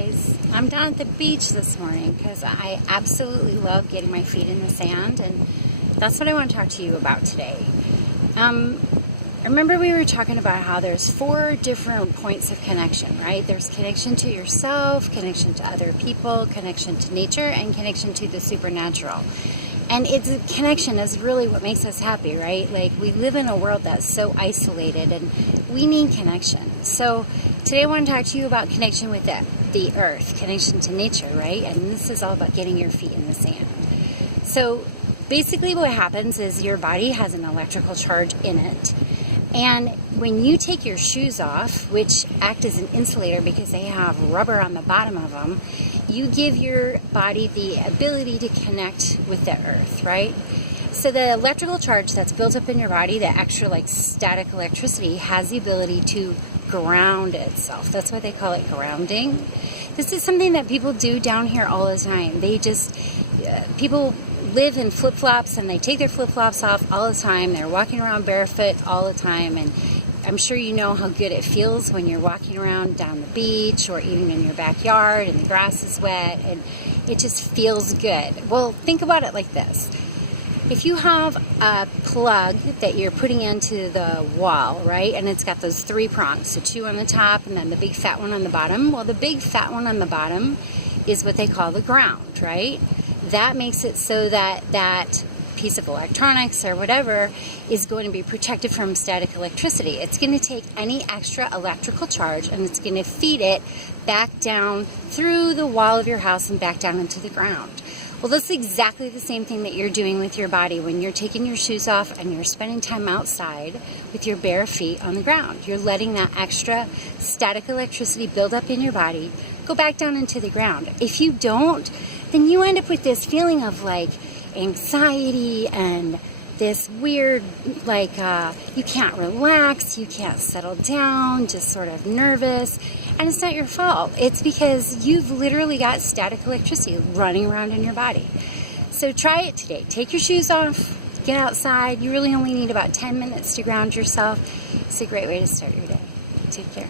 guys. I'm down at the beach this morning because I absolutely love getting my feet in the sand, and that's what I want to talk to you about today. Remember we were talking about how there's 4 different points of connection, right? There's connection to yourself, connection to other people, connection to nature, and connection to the supernatural. And connection is really what makes us happy, right? Like, we live in a world that's so isolated, and we need connection. So today I want to talk to you about connection with the earth, connection to nature, right? And this is all about getting your feet in the sand. So basically what happens is your body has an electrical charge in it. And when you take your shoes off, which act as an insulator because they have rubber on the bottom of them, you give your body the ability to connect with the earth, right? So the electrical charge that's built up in your body, the extra like static electricity, has the ability to ground itself. That's why they call it grounding. This is something that people do down here all the time. People live in flip-flops and they take their flip-flops off all the time. They're walking around barefoot all the time, and I'm sure you know how good it feels when you're walking around down the beach or even in your backyard and the grass is wet and it just feels good. Well, think about it like this. If you have a plug that you're putting into the wall, right, and it's got those 3 prongs, the 2 on the top and then the big fat one on the bottom, well, the big fat one on the bottom is what they call the ground, right? That makes it so that that piece of electronics or whatever is going to be protected from static electricity. It's going to take any extra electrical charge and it's going to feed it back down through the wall of your house and back down into the ground. Well, that's exactly the same thing that you're doing with your body when you're taking your shoes off and you're spending time outside with your bare feet on the ground. You're letting that extra static electricity build up in your body, go back down into the ground. If you don't, then you end up with this feeling of like anxiety and this weird, like, you can't relax, you can't settle down, just sort of nervous. And it's not your fault. It's because you've literally got static electricity running around in your body. So try it today. Take your shoes off, get outside. You really only need about 10 minutes to ground yourself. It's a great way to start your day. Take care.